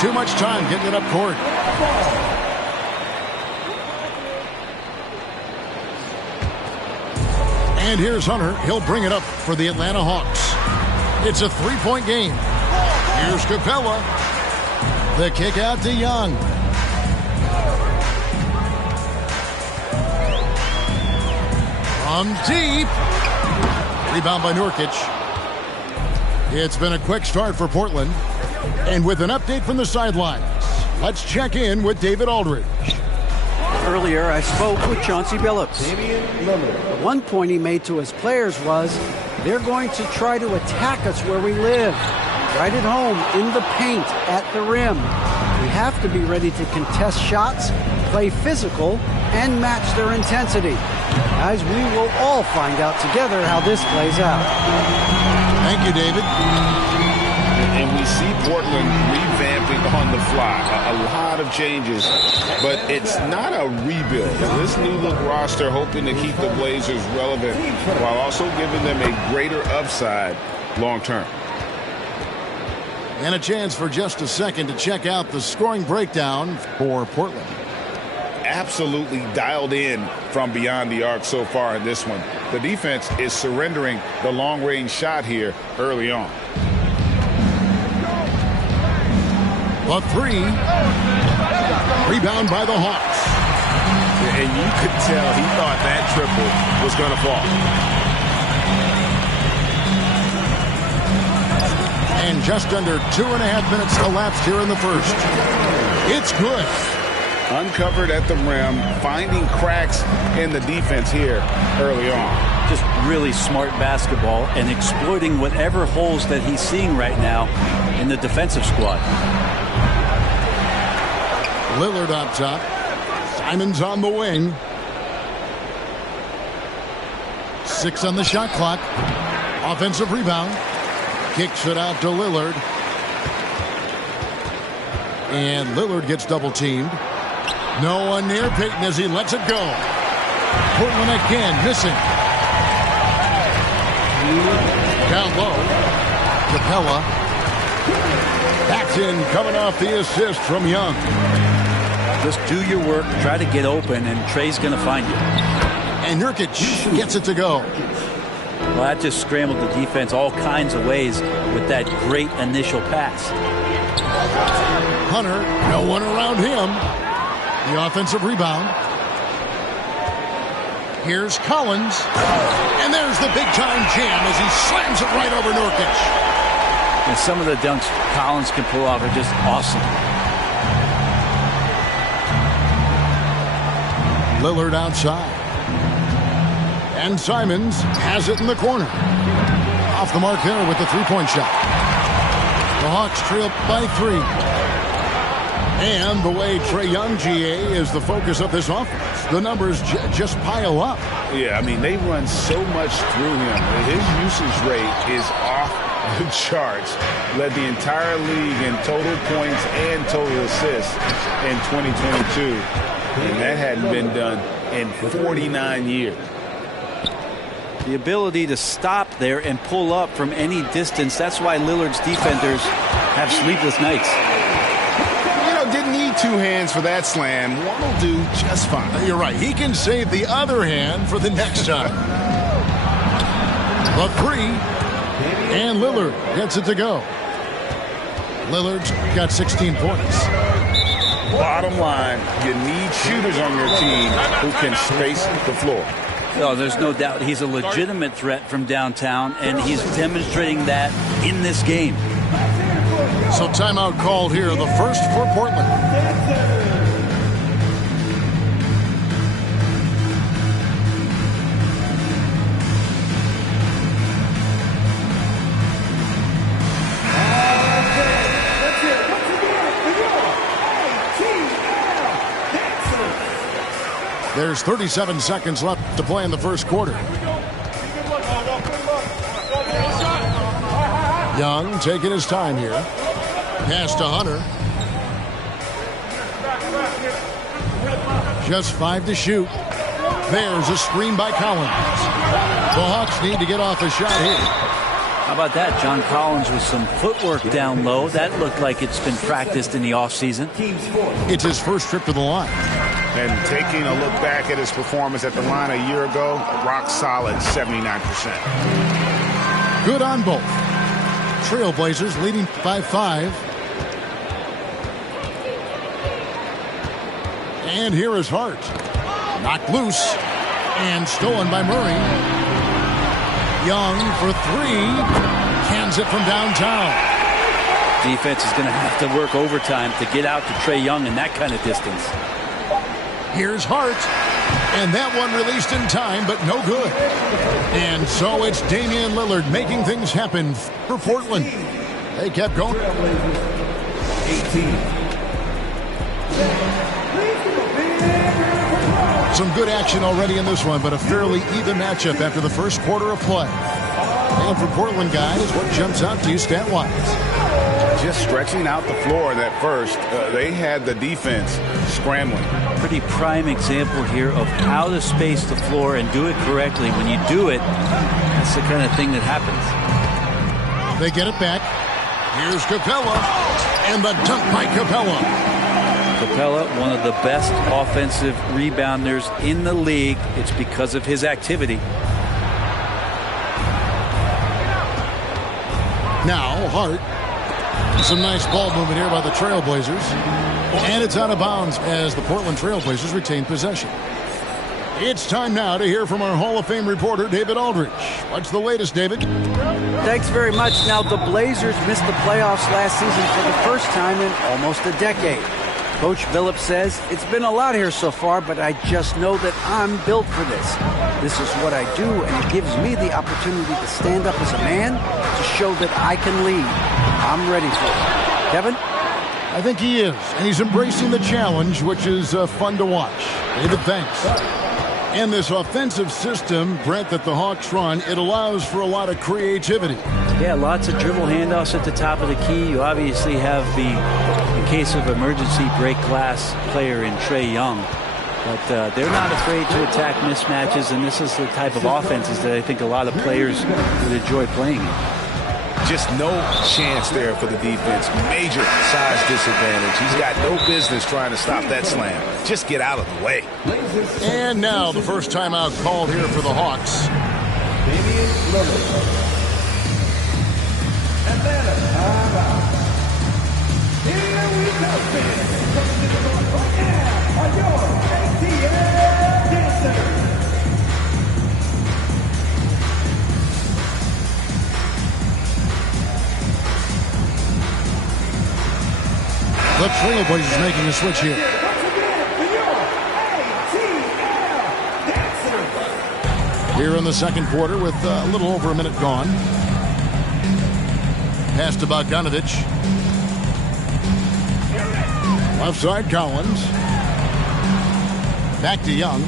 too much time getting it up court. And here's Hunter. He'll bring it up for the Atlanta Hawks. It's a three-point game. Here's Capella. The kick out to Young. From deep. Rebound by Nurkic. It's been a quick start for Portland. And with an update from the sidelines, let's check in with David Aldridge. Earlier, I spoke with Chauncey Billups. One point he made to his players was, they're going to try to attack us where we live. Right at home, in the paint, at the rim. We have to be ready to contest shots, play physical, and match their intensity. Guys, we will all find out together how this plays out. Thank you, David. And we see Portland revamping on the fly. A lot of changes, but it's not a rebuild. This new look roster hoping to keep the Blazers relevant while also giving them a greater upside long term. And a chance for just a second to check out the scoring breakdown for Portland. Absolutely dialed in from beyond the arc so far in this one. The defense is surrendering the long-range shot here early on. A three. Rebound by the Hawks. And you could tell he thought that triple was going to fall. And just under 2.5 minutes elapsed here in the first. It's good. Uncovered at the rim, finding cracks in the defense here early on. Just really smart basketball and exploiting whatever holes that he's seeing right now in the defensive squad. Lillard up top. Simons on the wing. 6 on the shot clock. Offensive rebound. Kicks it out to Lillard. And Lillard gets double teamed. No one near Payton as he lets it go. Portland again missing. Down low. Capella. Backs in, coming off the assist from Young. Just do your work, try to get open, and Trey's going to find you. And Nurkic gets it to go. Well, that just scrambled the defense all kinds of ways with that great initial pass. Hunter, no one around him. The offensive rebound. Here's Collins. And there's the big-time jam as he slams it right over Nurkic. And some of the dunks Collins can pull off are just awesome. Lillard outside. And Simons has it in the corner. Off the mark there with the three-point shot. The Hawks trail by 3. And the way Trae Young, GA, is the focus of this offense. The numbers just pile up. Yeah, I mean, they run so much through him. His usage rate is off the charts. Led the entire league in total points and total assists in 2022. And that hadn't been done in 49 years. The ability to stop there and pull up from any distance, that's why Lillard's defenders have sleepless nights. You know, didn't need 2 hands for that slam. One will do just fine. You're right. He can save the other hand for the next time. The 3. And Lillard gets it to go. Lillard's got 16 points. Bottom line, you need shooters on your team who can space the floor. Oh, there's no doubt he's a legitimate threat from downtown, and he's demonstrating that in this game. So timeout called here, the first for Portland. There's 37 seconds left to play in the first quarter. Young taking his time here. Pass to Hunter. Just 5 to shoot. There's a screen by Collins. The Hawks need to get off a shot here. How about that? John Collins with some footwork down low. That looked like it's been practiced in the offseason. It's his first trip to the line. And taking a look back at his performance at the line a year ago, rock solid 79%. Good on both. Trailblazers leading by 5. And here is Hart. Knocked loose and stolen by Murray. Young for 3. Cans it from downtown. Defense is going to have to work overtime to get out to Trae Young in that kind of distance. Here's Hart. And that one released in time, but no good. And so it's Damian Lillard making things happen for Portland. They kept going. 18. Some good action already in this one, but a fairly even matchup after the first quarter of play. And for Portland guys, what jumps out to you stat-wise? Just stretching out the floor that first. They had the defense scrambling. Pretty prime example here of how to space the floor and do it correctly. When you do it, that's the kind of thing that happens. They get it back. Here's Capella. And the dunk by Capella. Capella, one of the best offensive rebounders in the league. It's because of his activity. Now Hart. Some nice ball movement here by the Trailblazers. And it's out of bounds as the Portland Trailblazers retain possession. It's time now to hear from our Hall of Fame reporter, David Aldridge. What's the latest, David? Thanks very much. Now, the Blazers missed the playoffs last season for the first time in almost a decade. Coach Phillips says, it's been a lot here so far, but I just know that I'm built for this. This is what I do, and it gives me the opportunity to stand up as a man to show that I can lead. I'm ready for it. Kevin? I think he is, and he's embracing the challenge, which is fun to watch. David, thanks. And this offensive system, Brent, that the Hawks run, it allows for a lot of creativity. Yeah, lots of dribble handoffs at the top of the key. You obviously have the, in case of emergency, break glass player in Trae Young. But they're not afraid to attack mismatches, and this is the type of offenses that I think a lot of players would enjoy playing in. Just no chance there for the defense. Major size disadvantage. He's got no business trying to stop that slam. Just get out of the way. And now the first timeout called here for the Hawks. Damian Lillard. And then a timeout. Here we go, fans. Coming to the court right now are your ATL dancers. The Trailblazers making a switch here. Here in the second quarter with a little over a minute gone. Pass to Bogdanovich. Left side, Collins. Back to Young.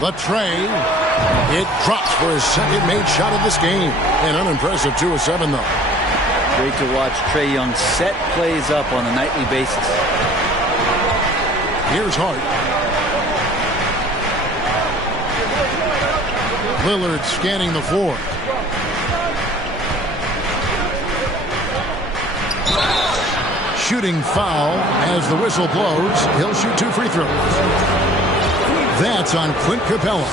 The Trae. It drops for his second made shot of this game. An unimpressive 2 of 7, though. Great to watch Trae Young set plays up on a nightly basis. Here's Hart. Lillard scanning the floor. Shooting foul as the whistle blows. He'll shoot 2 free throws. That's on Clint Capella.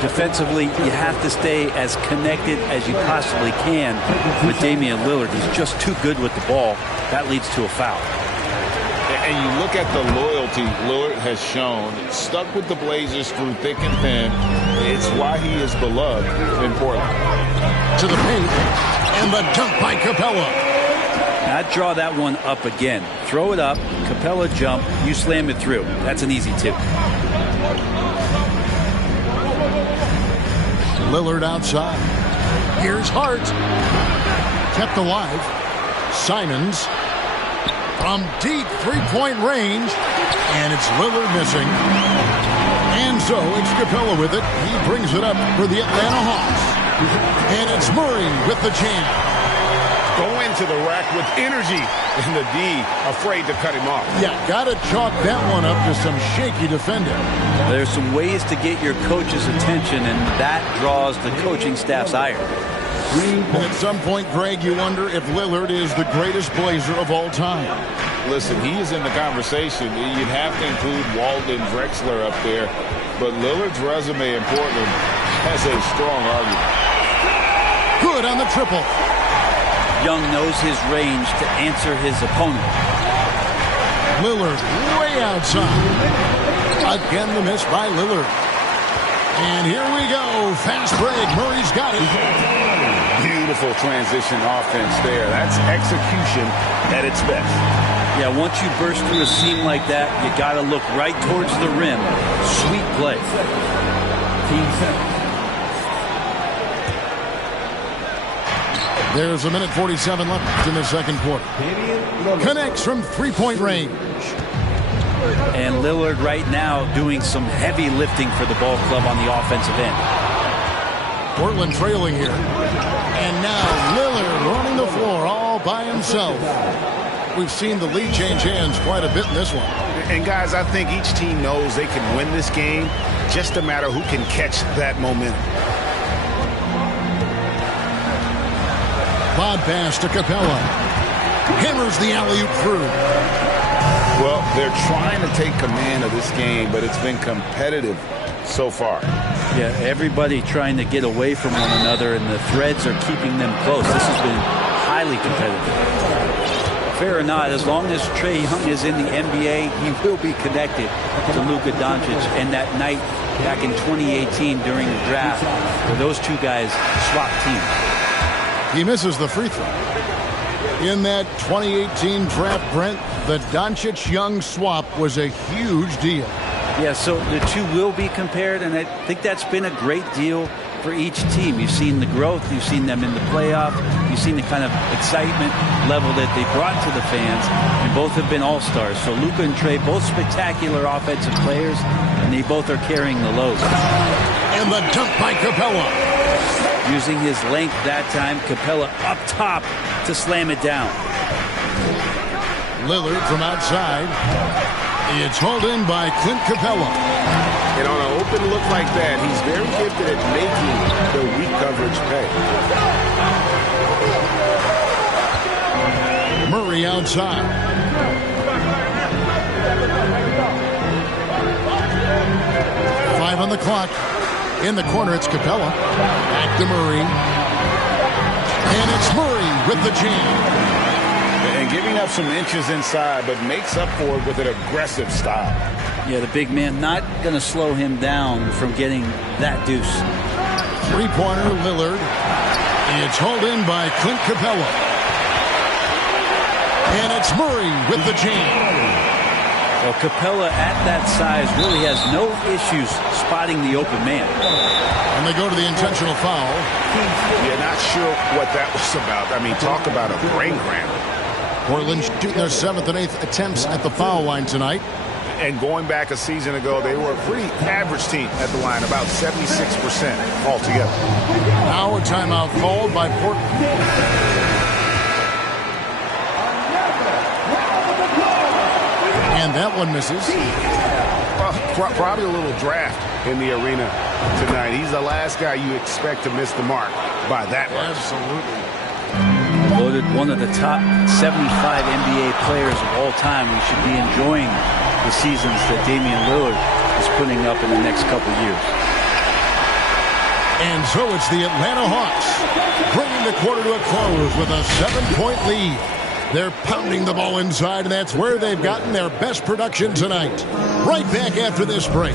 Defensively, you have to stay as connected as you possibly can with Damian Lillard. He's just too good with the ball. That leads to a foul. And you look at the loyalty Lillard has shown. Stuck with the Blazers through thick and thin. It's why he is beloved in Portland. To the paint. And the dunk by Capella. I'd draw that one up again. Throw it up. Capella jump. You slam it through. That's an easy 2. Lillard outside. Here's Hart. Kept alive. Simons. From deep three-point range. And it's Lillard missing. And so it's Capella with it. He brings it up for the Atlanta Hawks. And it's Murray with the jam. going to the rack with energy, and the D afraid to cut him off. Yeah, got to chalk that one up to some shaky defending. There's some ways to get your coach's attention, and that draws the coaching staff's ire. And at some point, Greg, you wonder if Lillard is the greatest Blazer of all time. Listen, he is in the conversation. You'd have to include Walden Drexler up there, but Lillard's resume in Portland has a strong argument. Good on the triple. Young knows his range to answer his opponent. Lillard way outside. Again, the miss by Lillard. And here we go. Fast break. Murray's got it. Beautiful transition offense there. That's execution at its best. Yeah, once you burst through a seam like that, you got to look right towards the rim. Sweet play. There's a minute 47 left in the second quarter. Connects from three-point range. And Lillard right now doing some heavy lifting for the ball club on the offensive end. Portland trailing here. And now Lillard running the floor all by himself. We've seen the lead change hands quite a bit in this one. And guys, I think each team knows they can win this game. Just a matter who can catch that momentum. Bob pass to Capella. Hammers the alley-oop through. Well, they're trying to take command of this game, but it's been competitive so far. Yeah, everybody trying to get away from one another, and the threads are keeping them close. This has been highly competitive. Fair or not, as long as Trae Young is in the NBA, he will be connected to Luka Doncic. And that night back in 2018 during the draft, where those two guys swapped teams. He misses the free throw. In that 2018 draft, Brent, the Doncic-Young swap was a huge deal. Yeah, so the two will be compared, and I think that's been a great deal for each team. You've seen the growth. You've seen them in the playoff. You've seen the kind of excitement level that they brought to the fans, and both have been all-stars. So Luka and Trae, both spectacular offensive players, and they both are carrying the load. And the dunk by Capella. Using his length that time, Capella up top to slam it down. Lillard from outside. It's hauled in by Clint Capella. And on an open look like that, he's very gifted at making the weak coverage pay. Murray outside. Five on the clock. In the corner, it's Capella. Back to Murray. And it's Murray with the jam. And giving up some inches inside, but makes up for it with an aggressive style. Yeah, the big man not going to slow him down from getting that deuce. Three-pointer, Lillard. It's hauled in by Clint Capella. And it's Murray with the jam. Well, Capella at that size really has no issues spotting the open man. And they go to the intentional foul. You're not sure what that was about. I mean, talk about a brain cramp. Portland shooting their 7th and 8th attempts at the foul line tonight. And going back a season ago, they were a pretty average team at the line, about 76% altogether. Now a timeout called by Portland. And that one misses. Probably a little draft in the arena tonight. He's the last guy you expect to miss the mark by that much. Absolutely. Voted one of the top 75 NBA players of all time. We should be enjoying the seasons that Damian Lillard is putting up in the next couple years. And so it's the Atlanta Hawks bringing the quarter to a close with a 7-point lead. They're pounding the ball inside, and that's where they've gotten their best production tonight. Right back after this break.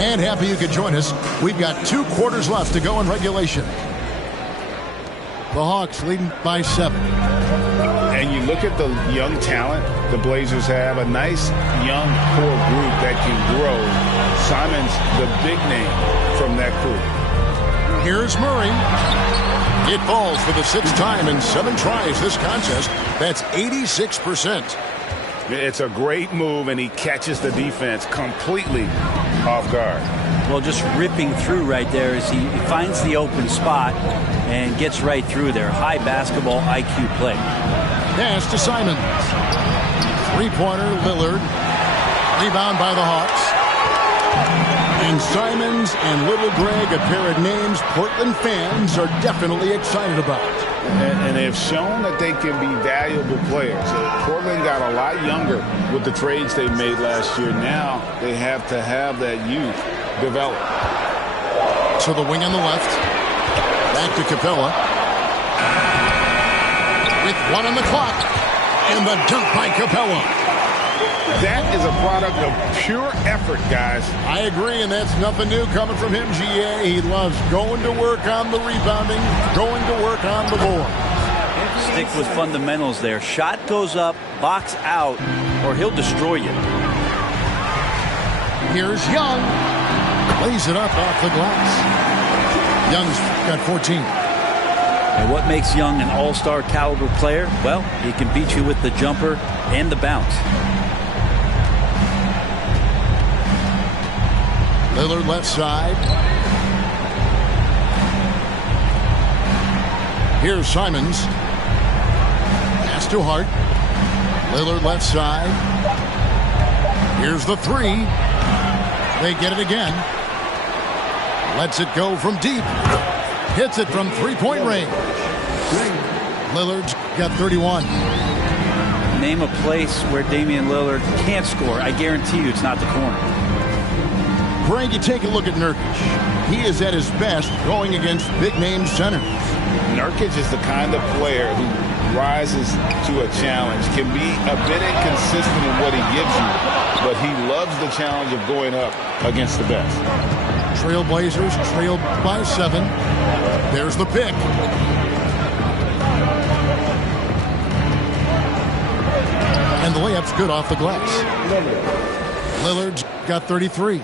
And happy you could join us. We've got 2 quarters left to go in regulation. The Hawks leading by 7. And you look at the young talent the Blazers have, a nice young core group that can grow. Simon's the big name from that crew. Here's Murray. It falls for the 6th time in 7 tries this contest. That's 86%. It's a great move, and he catches the defense completely off guard. Well, just ripping through right there as he finds the open spot and gets right through there. High basketball IQ play. Pass to Simons. Three-pointer, Lillard. Rebound by the Hawks. And Simons and Little Greg, a pair of names Portland fans are definitely excited about. And they've shown that they can be valuable players. Portland got a lot younger with the trades they made last year. Now they have to have that youth develop. To the wing on the left. Back to Capella. With 1 on the clock. And the dunk by Capella. That is a product of pure effort, guys. I agree, and that's nothing new coming from him, GA. He loves going to work on the rebounding, going to work on the board. Stick with fundamentals there. Shot goes up, box out, or he'll destroy you. Here's Young. Lays it up off the glass. Young's got 14. And what makes Young an all-star caliber player? Well, he can beat you with the jumper and the bounce. Lillard left side. Here's Simons. Pass to Hart. Lillard left side. Here's the three. They get it again. Lets it go from deep. Hits it from three-point range. Lillard's got 31. Name a place where Damian Lillard can't score. I guarantee you it's not the corner. Greg, you take a look at Nurkic. He is at his best going against big-name centers. Nurkic is the kind of player who rises to a challenge, can be a bit inconsistent in what he gives you, but he loves the challenge of going up against the best. Trailblazers trailed by 7. There's the pick. And the layup's good off the glass. Lillard's got 33.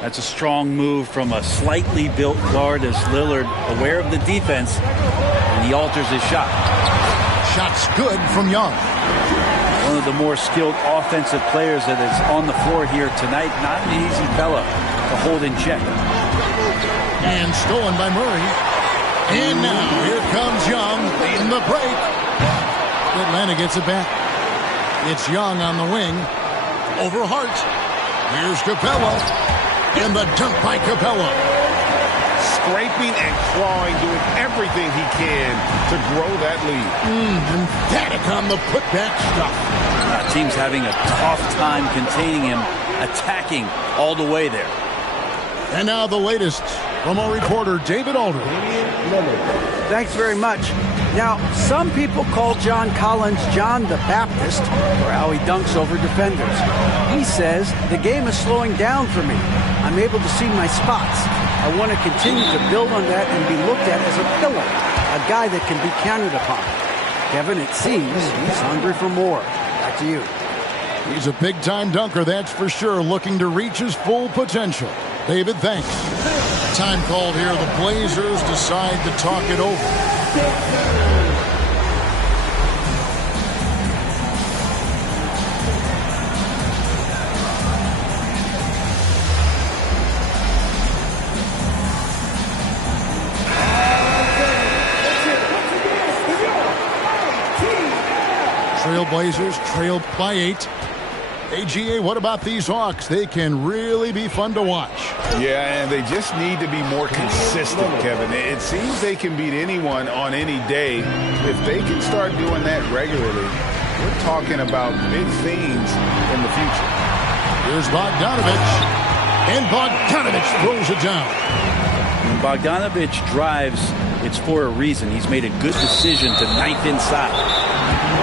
That's a strong move from a slightly built guard as Lillard, aware of the defense, and he alters his shot. Shot's good from Young. One of the more skilled offensive players that is on the floor here tonight. Not an easy fella to hold in check. And stolen by Murray. And now here comes Young in the break. Atlanta gets it back. It's Young on the wing. Over Hart. Here's Capella. And the dunk by Capella. Scraping and clawing, doing everything he can to grow that lead. Emphatic on the putback stuff. Team's having a tough time containing him, attacking all the way there. And now the latest from our reporter, David Aldridge. Thanks very much. Now, some people call John Collins John the Baptist for how he dunks over defenders. He says, the game is slowing down for me. I'm able to see my spots. I want to continue to build on that and be looked at as a pillar, a guy that can be counted upon. Kevin, it seems he's hungry for more. Back to you. He's a big-time dunker, that's for sure, looking to reach his full potential. David, thanks. Time called here. The Blazers decide to talk it over. Trailblazers trailed by 8. AGA, what about these Hawks? They can really be fun to watch. Yeah, and they just need to be more consistent, Kevin. It seems they can beat anyone on any day. If they can start doing that regularly, we're talking about big things in the future. Here's Bogdanovich. And Bogdanovich throws it down. When Bogdanovich drives, it's for a reason. He's made a good decision to knife inside.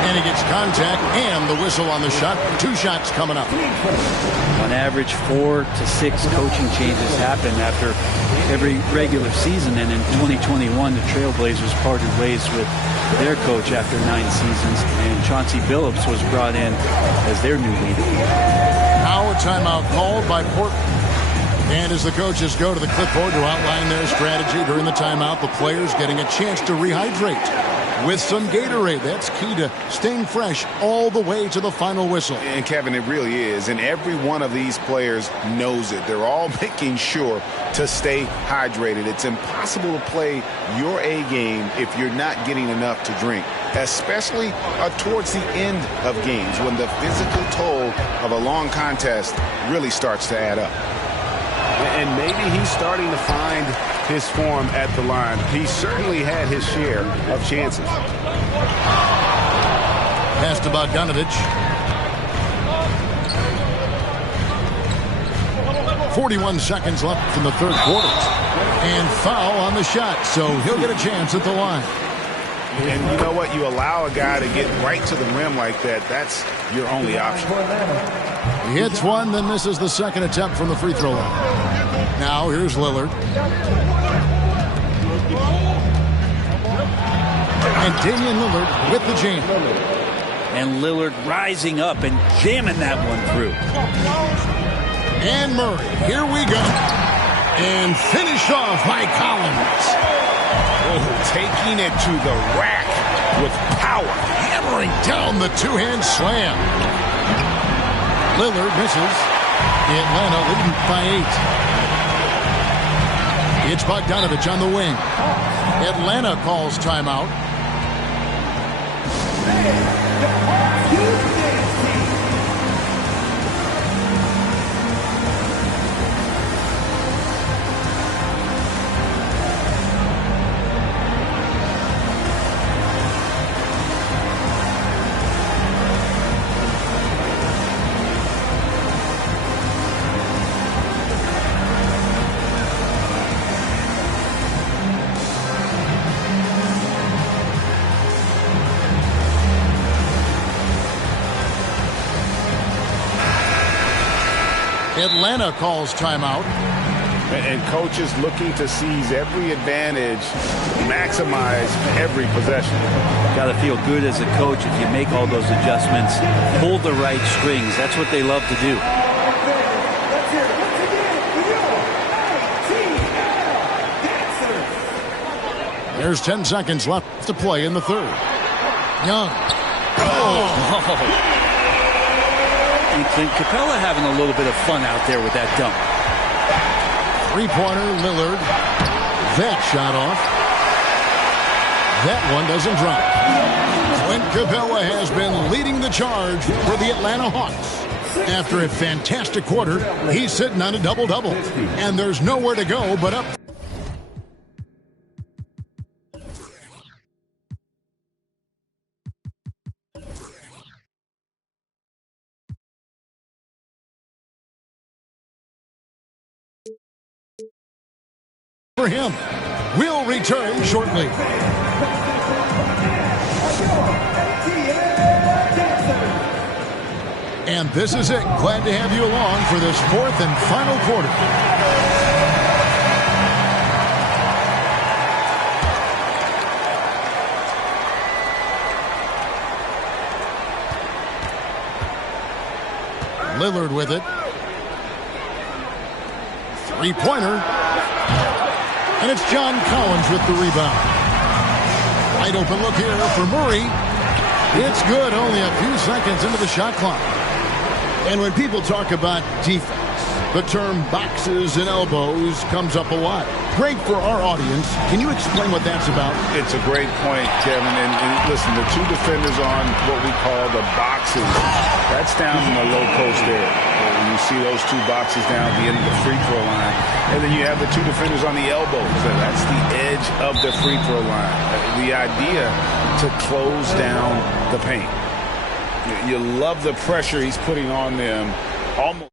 And he gets contact and the whistle on the shot. 2 shots coming up. On average, 4 to 6 coaching changes happen after every regular season. And in 2021, the Trailblazers parted ways with their coach after 9 seasons. And Chauncey Billups was brought in as their new leader. Now a timeout called by Portland. And as the coaches go to the clipboard to outline their strategy during the timeout, the players getting a chance to rehydrate. with some Gatorade. That's key to staying fresh all the way to the final whistle. And Kevin, it really is. And every one of these players knows it. They're all making sure to stay hydrated. It's impossible to play your A game if you're not getting enough to drink, especially towards the end of games when the physical toll of a long contest really starts to add up. And maybe he's starting to find his form at the line. He certainly had his share of chances. Pass to Bogdanovich. 41 seconds left in the third quarter. And foul on the shot, so he'll get a chance at the line. And you know what? You allow a guy to get right to the rim like that. That's your only option. He hits one, then misses the second attempt from the free throw line. Now here's Lillard. And Damian Lillard with the jam. And Lillard rising up and jamming that one through. And Murray, here we go. And finished off by Collins. Oh, taking it to the rack with power. Hammering down the two-hand slam. Lillard misses. Atlanta leading by 8. It's Bogdanovich on the wing. Atlanta calls timeout. Atlanta calls timeout. And coaches looking to seize every advantage, maximize every possession. Got to feel good as a coach if you make all those adjustments, pull the right strings. That's what they love to do. There's 10 seconds left to play in the third. Young. Oh. And Clint Capella having a little bit of fun out there with that dunk. Three-pointer, Lillard. That shot off. That one doesn't drop. Clint Capella has been leading the charge for the Atlanta Hawks. After a fantastic quarter, he's sitting on a double-double. And there's nowhere to go but up. For him. We'll return shortly. And this is it. Glad to have you along for this fourth and final quarter. Lillard with it. Three-pointer. And it's John Collins with the rebound. Wide open look here for Murray. It's good, only a few seconds into the shot clock. And when people talk about defense, the term boxes and elbows comes up a lot. Great for our audience. Can you explain what that's about? It's a great point, Kevin. And listen, the two defenders on what we call the boxes, that's down in the low post area. You see those two boxes down at the end of the free throw line. And then you have the two defenders on the elbows. That's the edge of the free throw line. The idea to close down the paint. You love the pressure he's putting on them. Almost.